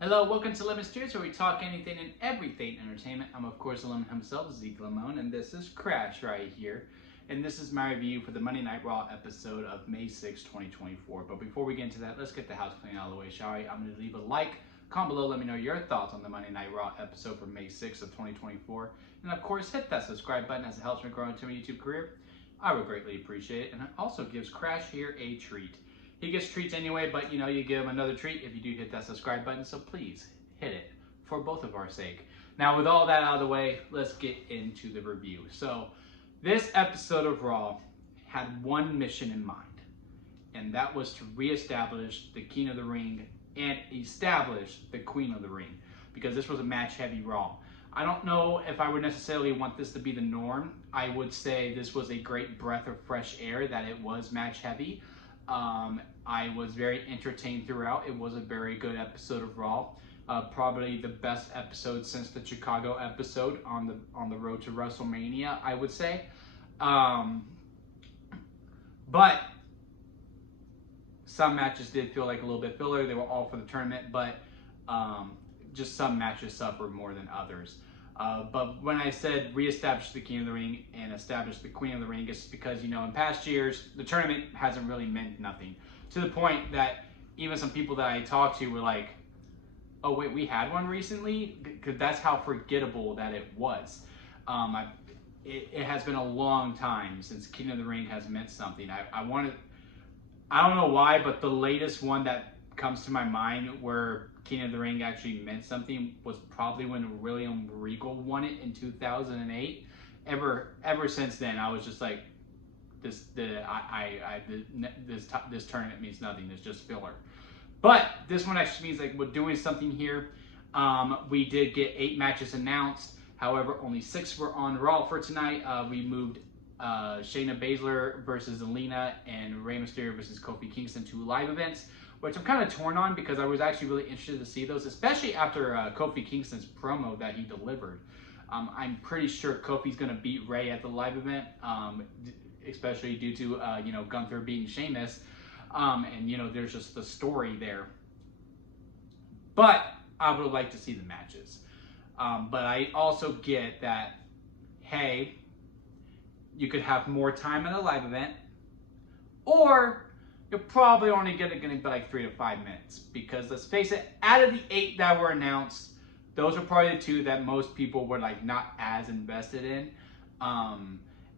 Hello, welcome to Lemon Steers, where we talk anything and everything entertainment. I'm, of course, the Lemon himself, Zeke Lemon, and this is Crash right here. And this is my review for the Monday Night Raw episode of May 6, 2024. But before we get into that, let's get the house clean out of the way, shall we? I'm going to leave a like, comment below, let me know your thoughts on the Monday Night Raw episode for May 6th of 2024. And, of course, hit that subscribe button as it helps me grow into my YouTube career. I would greatly appreciate it. And it also gives Crash here a treat. He gets treats anyway, but you give him another treat if you do hit that subscribe button, so please hit it for both of our sake. Now, with all that out of the way, let's get into the review. So, this episode of Raw had one mission in mind, and that was to reestablish the King of the Ring and establish the Queen of the Ring, because this was a match-heavy Raw. I don't know if I would necessarily want this to be the norm. I would say this was a great breath of fresh air that it was match-heavy. I was very entertained throughout. It was a very good episode of Raw. Probably the best episode since the Chicago episode on the road to WrestleMania, I would say. But some matches did feel like a little bit filler. They were all for the tournament, but just some matches suffered more than others. But when I said reestablish the King of the Ring and establish the Queen of the Ring, it's because, in past years, the tournament hasn't really meant nothing. To the point that even some people that I talked to were like, oh, wait, we had one recently? Because that's how forgettable that it was. It has been a long time since King of the Ring has meant something. I don't know why, but the latest one that comes to my mind where King of the Ring actually meant something was probably when William Regal won it in 2008. Ever since then, I was just like, this tournament means nothing. It's just filler. But this one actually means like we're doing something here. We did get 8 matches announced. However, only 6 were on Raw for tonight. We moved Shayna Baszler versus Alina and Rey Mysterio versus Kofi Kingston to live events, which I'm kind of torn on because I was actually really interested to see those, especially after Kofi Kingston's promo that he delivered. I'm pretty sure Kofi's going to beat Rey at the live event, especially due to Gunther beating Sheamus, and there's just the story there. But I would like to see the matches. But I also get that, hey, you could have more time at a live event, or you're probably only going to be like 3 to 5 minutes. Because let's face it, out of the 8 that were announced, those are probably the 2 that most people were like not as invested in.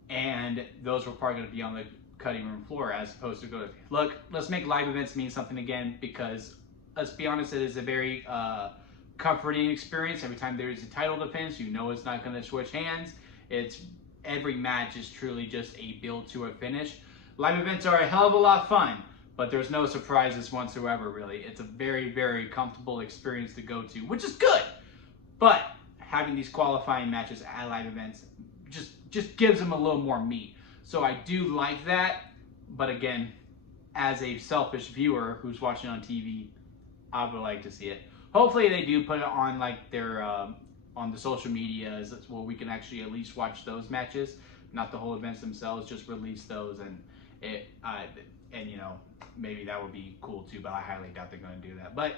And those were probably going to be on the cutting room floor as opposed to go, look, let's make live events mean something again, because let's be honest, it is a very comforting experience. Every time there is a title defense, it's not going to switch hands. Every match is truly just a build to a finish. Live events are a hell of a lot of fun, but there's no surprises whatsoever, really. It's a very, very comfortable experience to go to, which is good. But having these qualifying matches at live events just gives them a little more meat. So I do like that, but again, as a selfish viewer who's watching on TV, I would like to see it. Hopefully they do put it on like their on the social medias where we can actually at least watch those matches, not the whole events themselves. Just release those, and maybe that would be cool too. But I highly doubt they're going to do that. But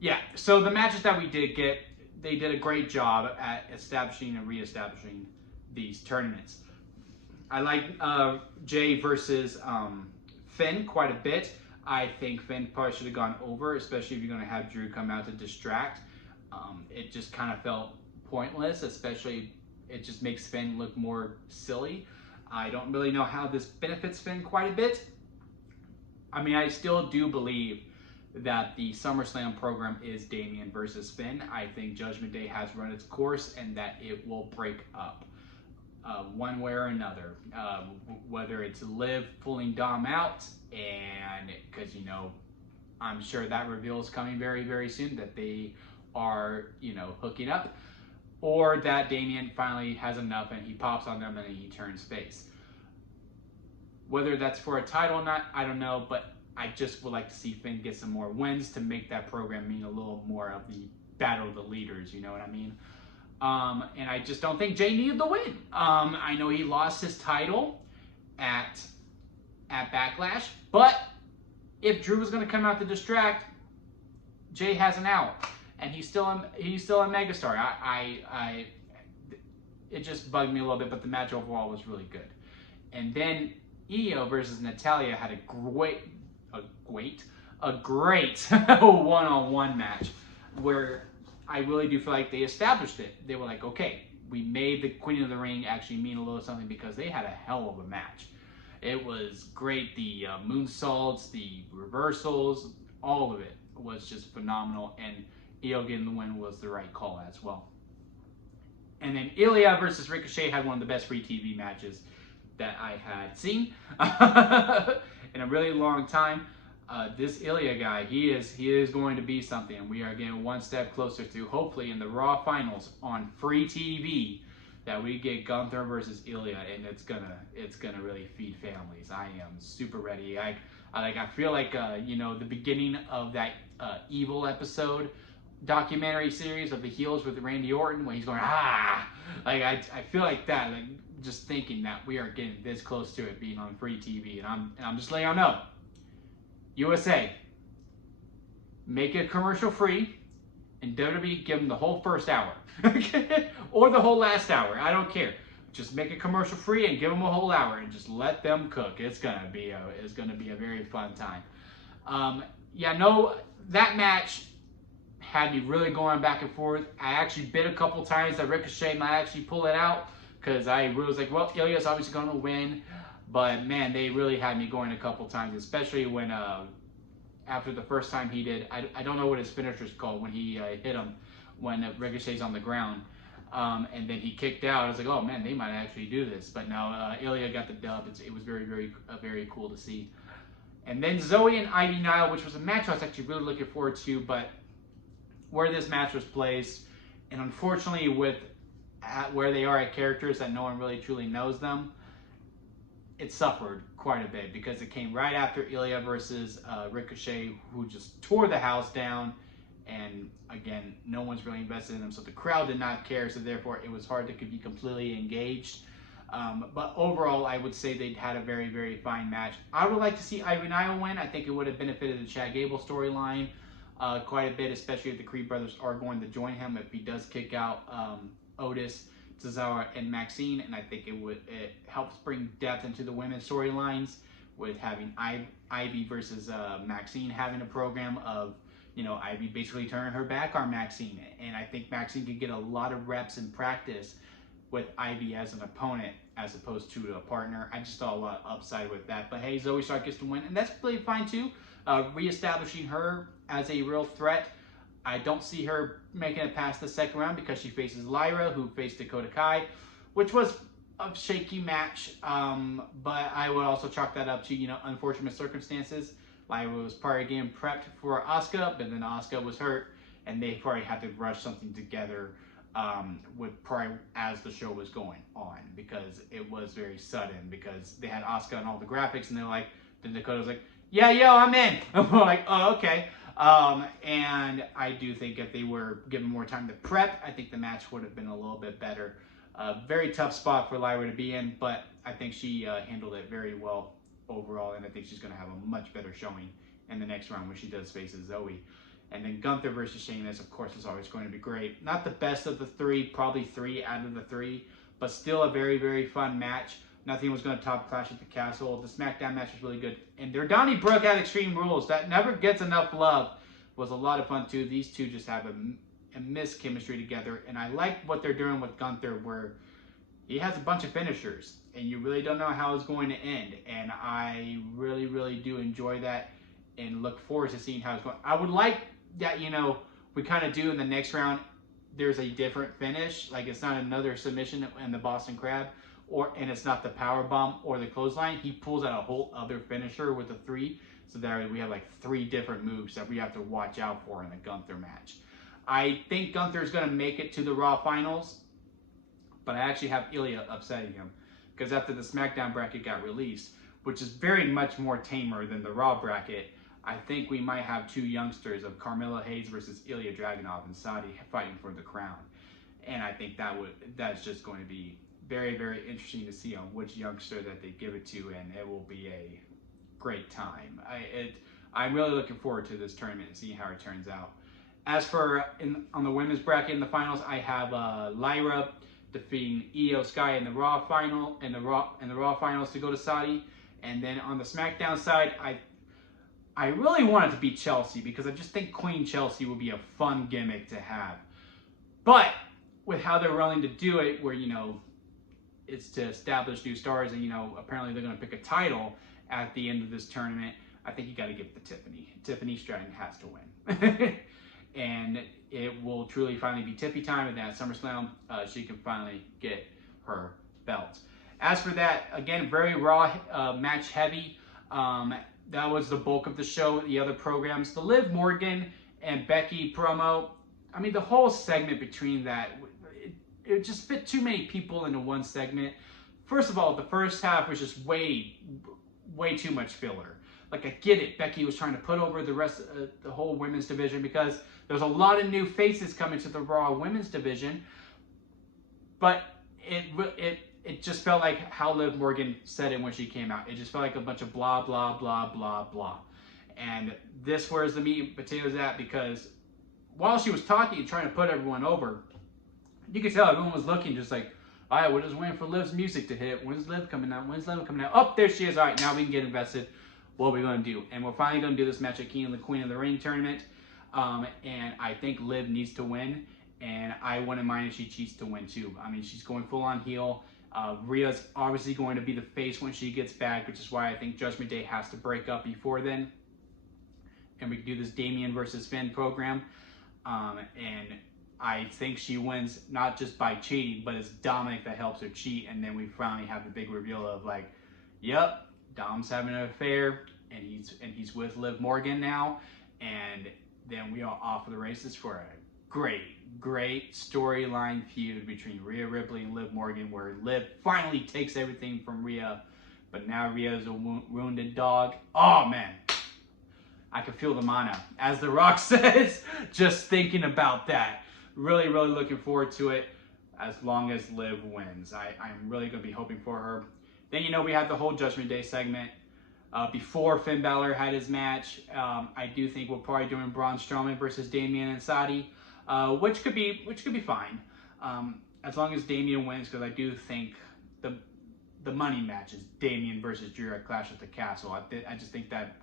yeah, so the matches that we did get, they did a great job at establishing and reestablishing these tournaments. I like Jay versus Finn quite a bit. I think Finn probably should have gone over, especially if you're going to have Drew come out to distract. It just kind of felt pointless, especially it just makes Finn look more silly. I don't really know how this benefits Finn quite a bit. I mean, I still do believe that the SummerSlam program is Damian versus Finn. I think Judgment Day has run its course and that it will break up one way or another. Whether it's Liv pulling Dom out, and because I'm sure that reveal is coming very, very soon that they are hooking up, or that Damian finally has enough and he pops on them and he turns face. Whether that's for a title or not, I don't know, but I just would like to see Finn get some more wins to make that program mean a little more of the battle of the leaders, you know what I mean? And I just don't think Jay needed the win. I know he lost his title at Backlash, but if Drew was going to come out to distract, Jay has an out, and he's still a megastar. It just bugged me a little bit, but the match overall was really good. And then Ilja versus Natyla had a great one-on-one match where I really do feel like they established it. They were like, okay, we made the Queen of the Ring actually mean a little something because they had a hell of a match. It was great. The moonsaults, the reversals, all of it was just phenomenal. And Ilja getting the win was the right call as well. And then Ilja versus Ricochet had one of the best free TV matches that I had seen in a really long time. This Ilja guy, he is going to be something, and we are getting one step closer to hopefully in the Raw finals on free TV that we get Gunther versus Ilja, and it's gonna really feed families. I am super ready. I feel like you know, the beginning of that Evil episode documentary series of the heels with Randy Orton when he's going like I feel like that, like just thinking that we are getting this close to it being on free TV, and I'm just letting y'all know, USA, make it commercial free, and WWE give them the whole first hour or the whole last hour. I don't care. Just make it commercial free and give them a whole hour and just let them cook. It's gonna be a very fun time. Yeah, no, that match had me really going back and forth. I actually bid a couple times that Ricochet might actually pull it out because I really was like, well, Ilja's obviously going to win. But man, they really had me going a couple times, especially when after the first time he did, I don't know what his finisher's called when he hit him when Ricochet's on the ground. And then he kicked out. I was like, oh man, they might actually do this. But no, Ilja got the dub. It was very cool to see. And then Zoey and Ivy Nile, which was a match I was actually really looking forward to, but where this match was placed, and unfortunately where they are at characters that no one really truly knows them, it suffered quite a bit because it came right after Ilja versus Ricochet, who just tore the house down, and again, no one's really invested in them, so the crowd did not care, so therefore it was hard to be completely engaged. But overall, I would say they had a very fine match. I would like to see Ivy Nile win. I think it would have benefited the Chad Gable storyline quite a bit, especially if the Creed brothers are going to join him, if he does kick out Otis, Cesaro, and Maxine. And I think it helps bring depth into the women's storylines with having Ivy versus Maxine having a program of, you know, Ivy basically turning her back on Maxine. And I think Maxine could get a lot of reps in practice with Ivy as an opponent as opposed to a partner. I just saw a lot of upside with that. But hey, Zoey Stark gets to win, and that's completely fine too. Reestablishing her as a real threat. I don't see her making it past the second round because she faces Lyra, who faced Dakota Kai, which was a shaky match. But I would also chalk that up to, you know, unfortunate circumstances. Lyra was probably getting prepped for Asuka, but then Asuka was hurt, and they probably had to rush something together with probably as the show was going on, because it was very sudden, because they had Asuka and all the graphics, and they're like, then Dakota was like, yeah, yo, I'm in. And we're like, oh, okay. And I do think if they were given more time to prep, I think the match would have been a little bit better. Very tough spot for Lyra to be in, but I think she handled it very well overall, and I think she's going to have a much better showing in the next round when she does face Zoey. And then Gunther versus Sheamus, of course, is always going to be great. Not the best of the three, probably 3 out of the 3, but still a very fun match. Nothing was going to top Clash at the Castle. The SmackDown match was really good. And their Donnybrook at Extreme Rules, that never gets enough love, was a lot of fun too. These two just have a miss chemistry together. And I like what they're doing with Gunther, where he has a bunch of finishers, and you really don't know how it's going to end. And I really do enjoy that and look forward to seeing how it's going. I would like that, you know, we kind of do in the next round, there's a different finish. Like, it's not another submission in the Boston Crab, and it's not the power bomb or the clothesline. He pulls out a whole other finisher with a 3. So there we have like 3 different moves that we have to watch out for in the Gunther match. I think Gunther is going to make it to the Raw finals, but I actually have Ilja upsetting him, because after the SmackDown bracket got released, which is very much more tamer than the Raw bracket, I think we might have 2 youngsters of Carmelo Hayes versus Ilja Dragunov and Saudi fighting for the crown. And I think that's just going to be very interesting to see on which youngster that they give it to, and it will be a great time. I'm really looking forward to this tournament and seeing how it turns out. As for on the women's bracket in the finals, I have Lyra defeating Io Sky in the Raw final and the Raw finals to go to Saudi. And then on the SmackDown side, I really want it to be Chelsea because I just think Queen Chelsea would be a fun gimmick to have. But with how they're willing to do it, where, you know, it's to establish new stars and, you know, apparently they're going to pick a title at the end of this tournament, I think you got to give it to Tiffany. Tiffany Stratton has to win. And it will truly finally be Tiffy time, and then at SummerSlam, she can finally get her belt. As for that, again, very Raw match heavy. That was the bulk of the show. The other programs, the Liv Morgan and Becky promo, I mean, the whole segment between that, it just fit too many people into one segment. First of all, the first half was just way too much filler. Like, I get it. Becky was trying to put over the rest of the whole women's division because there's a lot of new faces coming to the Raw women's division. But it just felt like how Liv Morgan said it when she came out. It just felt like a bunch of blah, blah, blah, blah, blah. And this where's the meat and potatoes at, because while she was talking and trying to put everyone over, you could tell everyone was looking just like, all right, we're just waiting for Liv's music to hit. When's Liv coming out? When's Liv coming out? Oh, there she is. All right, now we can get invested. What are we going to do? And we're finally going to do this match at King of the Queen of the Ring tournament. And I think Liv needs to win. And I wouldn't mind if she cheats to win too. I mean, she's going full on heel. Rhea's obviously going to be the face when she gets back, which is why I think Judgment Day has to break up before then. And we can do this Damian versus Finn program. And I think she wins not just by cheating, but it's Dominic that helps her cheat. And then we finally have the big reveal of like, yep, Dom's having an affair, and he's with Liv Morgan now. And then we are off of the races for a great storyline feud between Rhea Ripley and Liv Morgan, where Liv finally takes everything from Rhea, but now Rhea is a wounded dog. Oh man, I can feel the mana, as The Rock says, just thinking about that. Really looking forward to it as long as Liv wins. I'm really going to be hoping for her. Then, you know, we had the whole Judgment Day segment. Before Finn Balor had his match, I do think we're probably doing Braun Strowman versus Damian and Saudi, which could be fine, as long as Damian wins, because I do think the money match is Damian versus Drew at Clash at the Castle. I just think that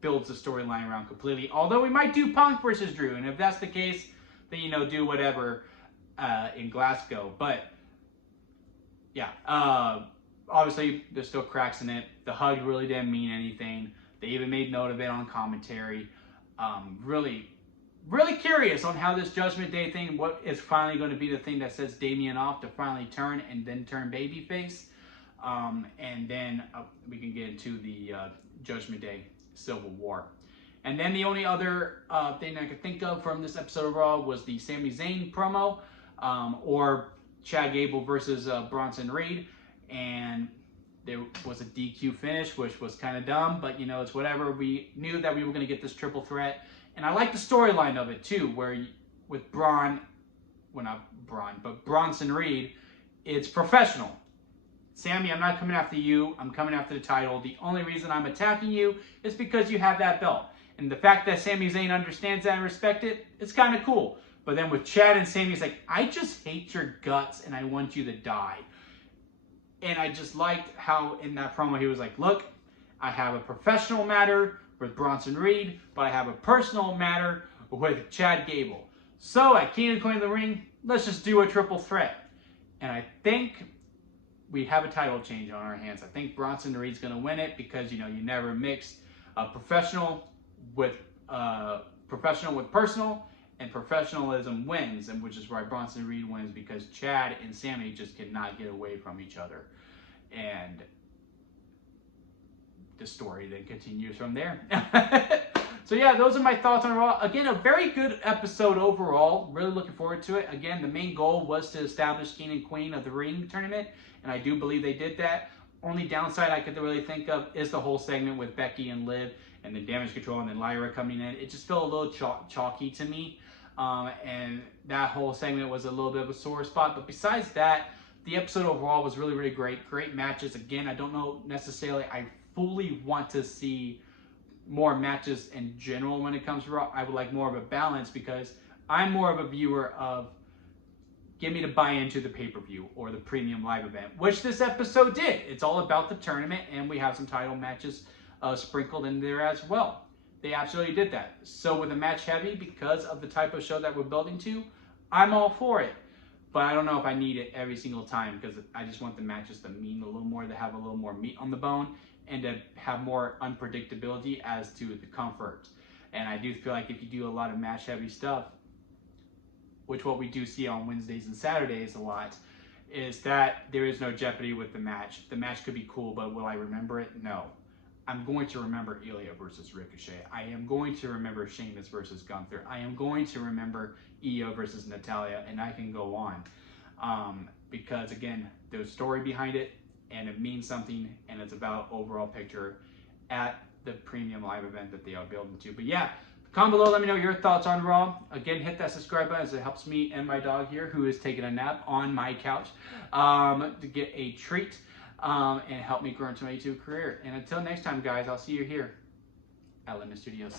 builds the storyline around completely. Although we might do Punk versus Drew, and if that's the case, then, you know, do whatever in Glasgow. But yeah, obviously there's still cracks in it. The hug really didn't mean anything. They even made note of it on commentary. Really curious on how this Judgment Day thing, what is finally going to be the thing that sets Damian off to finally turn and then turn babyface. And then we can get into the Judgment Day Civil War. And then the only other thing I could think of from this episode of Raw was the Sami Zayn promo, or Chad Gable versus Bronson Reed. And there was a DQ finish, which was kind of dumb, but, you know, it's whatever. We knew that we were going to get this triple threat. And I like the storyline of it too, where with Bronson Reed, it's professional. Sami, I'm not coming after you. I'm coming after the title. The only reason I'm attacking you is because you have that belt. And the fact that Sami Zayn understands that and respects it, it's kind of cool. But then with Chad and Sami, it's like, I just hate your guts and I want you to die. And I just liked how in that promo he was like, look, I have a professional matter with Bronson Reed, but I have a personal matter with Chad Gable. So at King of the Queen of the Ring, let's just do a triple threat. And I think we have a title change on our hands. I think Bronson Reed's going to win it because, you know, you never mix professional with personal, and professionalism wins, and which is why Bronson Reed wins, because Chad and Sami just cannot get away from each other. And the story then continues from there. So yeah, those are my thoughts on Raw. Again, a very good episode overall. Really looking forward to it. Again, the main goal was to establish King and Queen of the Ring tournament, and I do believe they did that. Only downside I could really think of is the whole segment with Becky and Liv and the Damage Control and then Lyra coming in. It just felt a little chalky to me. And that whole segment was a little bit of a sore spot. But besides that, the episode overall was really great. Great matches. Again, I don't know necessarily I fully want to see more matches in general when it comes to Raw. I would like more of a balance because I'm more of a viewer of get me to buy into the pay-per-view or the premium live event, which this episode did. It's all about the tournament, and we have some title matches sprinkled in there as well. They absolutely did that. So with a match heavy, because of the type of show that we're building to, I'm all for it. But I don't know if I need it every single time because I just want the matches to mean a little more, to have a little more meat on the bone, and to have more unpredictability as to the comfort. And I do feel like if you do a lot of match heavy stuff, which what we do see on Wednesdays and Saturdays a lot, is that there is no jeopardy with the match. The match could be cool, but will I remember it? No. I'm going to remember Ilja versus Ricochet. I am going to remember Sheamus versus Gunther. I am going to remember Ilja versus Natyla, and I can go on. Because again, there's a story behind it, and it means something, and it's about overall picture at the premium live event that they are building to. But yeah, comment below, let me know your thoughts on Raw. Again, hit that subscribe button as it helps me and my dog here, who is taking a nap on my couch, to get a treat and help me grow into my YouTube career. And until next time, guys, I'll see you here at Lemon Studios.